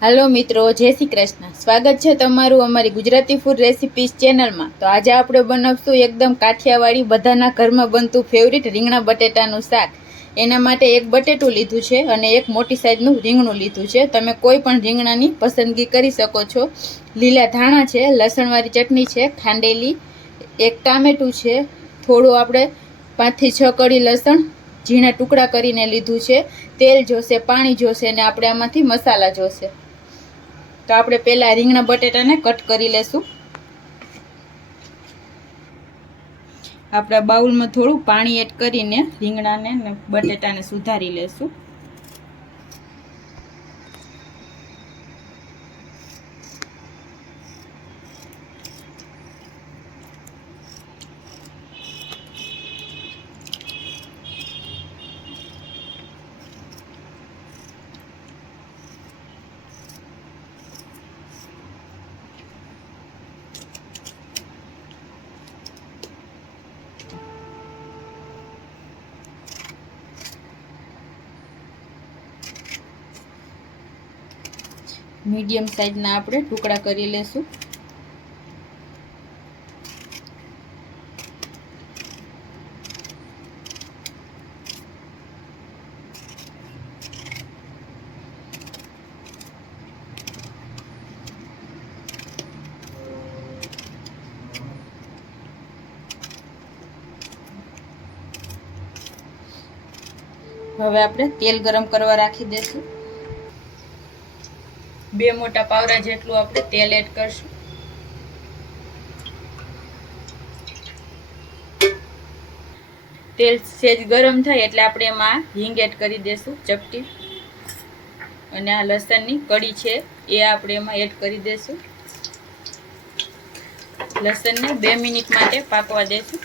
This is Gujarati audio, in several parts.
હાલો મિત્રો, જય શ્રી કૃષ્ણ. સ્વાગત છે તમારું અમારી ગુજરાતી ફૂડ રેસિપીસ ચેનલમાં તો આજે આપણે બનાવશું એકદમ કાઠિયાવાડી બધાના ઘરમાં બનતું ફેવરિટ રીંગણા બટેટાનું શાક. એના માટે એક બટેટું લીધું છે અને એક મોટી સાઇઝનું રીંગણું લીધું છે. તમે કોઈ પણ રીંગણાની પસંદગી કરી શકો છો. લીલા ધાણા છે, લસણવાળી ચટણી છે, ખાંડેલી, એક ટામેટું છે, થોડું આપણે પાંચથી છ કળી લસણ, ઝીણા ટુકડા કરીને લીધું છે. તેલ જોશે, પાણી જોશે અને આપણે આમાંથી મસાલા જોશે. તો આપણે પહેલાં રીંગણા બટેટાને કટ કરી લેશું. આપણા બાઉલમાં થોડું પાણી એડ કરીને રીંગણાને બટેટાને સુધારી લેશું. મીડિયમ સાઈઝના આપણે ટુકડા કરી લેશું. હવે આપણે તેલ ગરમ કરવા રાખી દઈશું બે મોટા પાવરા જેટલું આપણે તેલ એડ કરશું. તેલ સેજ ગરમ થાય એટલે આપણે એમાં હિંગ એડ કરી દેશું ચપટી. અને આ લસણની કડી છે એ આપણે એમાં એડ કરી દેશું. લસણને બે મિનિટ માટે પાકવા દેશું.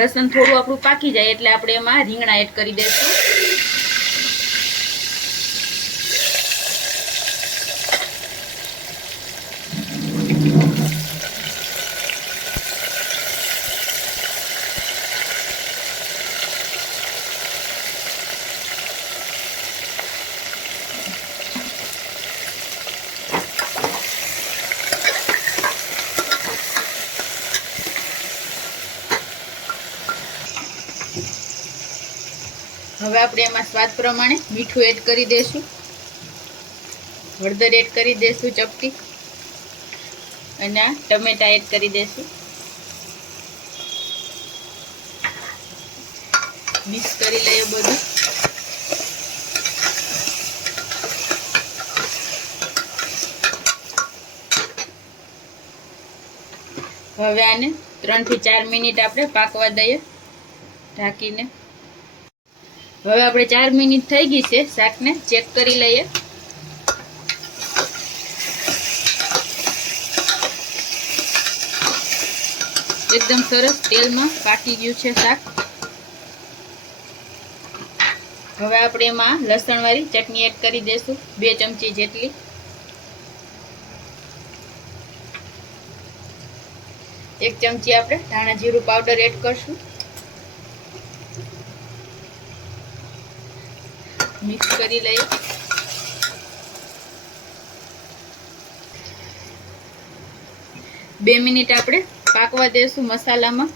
લસણ થોડું આપણું પાકી જાય એટલે આપણે એમાં રીંગણા એડ કરી દઈશું. હવે આપણે એમાં સ્વાદ પ્રમાણે મીઠું એડ કરી દઈશું હળદર એડ કરી દઈશું ચપટી. અને ટમેટા એડ કરી દઈશું મિક્સ કરી લઈએ બધું. હવે આને ત્રણથી ચાર મિનિટ આપણે પાકવા દઈએ. ઢાંકીને. હવે આપણે ચાર મિનિટ થઈ ગઈ છે શાકને ચેક કરી લઈએ. એકદમ સરસ તેલમાં પાકી ગયું છે શાક. હવે આપણે એમાં લસણવાળી ચટણી એડ કરી દઈશું બે ચમચી જેટલી. એક ચમચી આપણે ધાણા જીરું પાવડર એડ કરશું. મિક્સ કરી લઈએ બે મિનિટ આપણે પાકવા દઈશું મસાલામાં.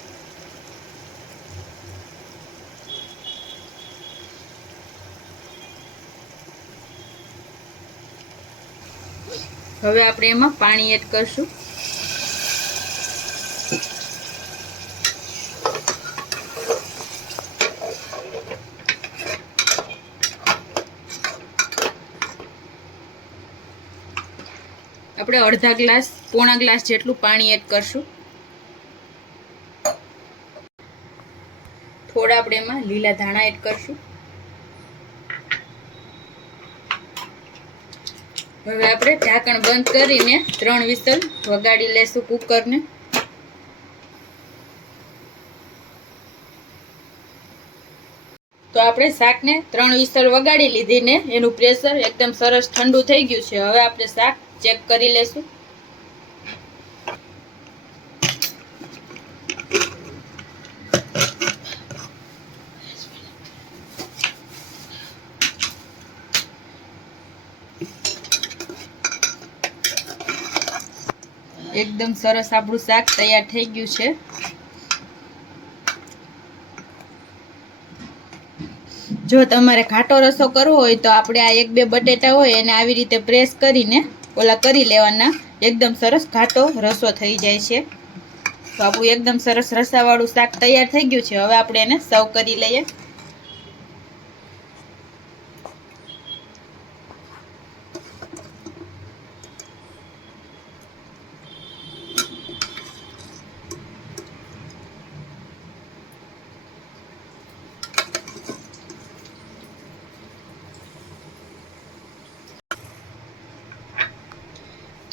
હવે આપણે એમાં પાણી એડ કરશું. આપણે અડધા ગ્લાસ, પોણા ગ્લાસ જેટલું પાણી એડ કરશું. થોડા આપણે એમાં લીલા ધાણા એડ કરશું. હવે આપણે ઢાંકણ બંધ કરીને ત્રણ વિસલ વગાડી લેશું કુકરને. તો આપણે શાકને ત્રણ વિસલ વગાડી લીધી ને એનું પ્રેશર એકદમ સરસ ઠંડુ થઈ ગયું છે. હવે આપણે શાક ચેક કરી લેશું. એકદમ સરસ આપણું શાક તૈયાર થઈ ગયું છે. જો તમારે ઘાટો રસો કરવો હોય તો આપણે આ એક બે બટેટા હોય એને આવી રીતે પ્રેસ કરીને ઓલા કરી લેવાના. એકદમ સરસ ઘાટો રસો થઈ જાય છે. તો આપણું એકદમ સરસ રસાવાળું શાક તૈયાર થઈ ગયું છે. હવે આપણે એને સર્વ કરી લઈએ.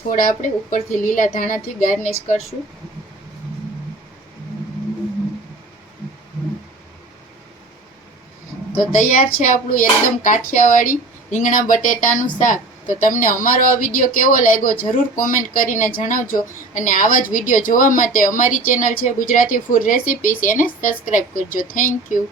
થોડા આપણે ઉપરથી લીલા ધાણાથી ગાર્નિશ કરશું. તો તૈયાર છે આપણું એકદમ કાઠિયાવાડી રીંગણા બટેટાનું શાક. તો તમને અમારો આ વીડિયો કેવો લાગ્યો જરૂર કોમેન્ટ કરીને જણાવજો. અને આવા જ વીડિયો જોવા માટે અમારી ચેનલ છે ગુજરાતી ફૂડ રેસિપીસ એને સબસ્ક્રાઈબ કરજો. Thank you